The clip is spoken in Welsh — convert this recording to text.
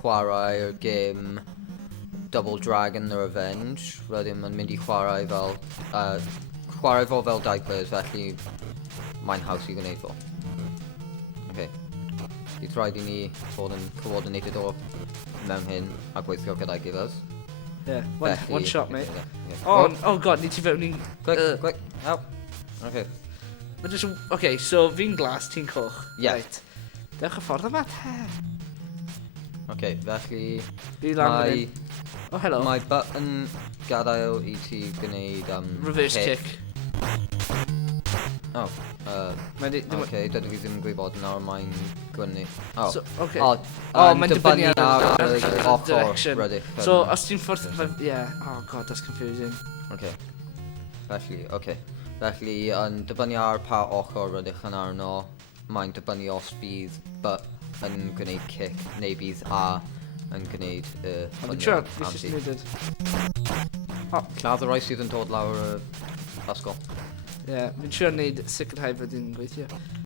chwarae'r gêm Double Dragon the Revenge. Rydym yn mynd I chwarae fel... chwarae fo fel 2 players, felly mae'n haws I gwneud fo. Okay. Bydd rhaid I ni fod yn coordinated o mewn hyn a gweithio gyda'i gilydd. Yeah, one shot, mate. Okay. Oh god, ni ti fewn i'n... Quick, help. Okay. Okay, so fi'n glas, ti'n coch. Yeah. Right. Dewch y ffordd yma, te. Okay, felly... Fi lan fan hyn. Oh, hello. Mae button gadael I ti gwneud Reverse kick. Oh, okay, dydw I ddim yn gwybod nawr mae'n gwneud... Oh, so, okay. Mae'n dibynnu ar y ochr rydych. So, os ti'n ffwrdd... Yeah, oh god, that's confusing. Okay. Felly, yn dibynnu ar pa ochr rydych yn arno, mae'n dibynnu os bydd but yn gwneud kick, neu bydd A yn gwneud y ffynio anti. Lladd y rai sydd yn dod lawr y basgol. Ie, fi'n trio wneud sicrhau bod hi'n gweithio.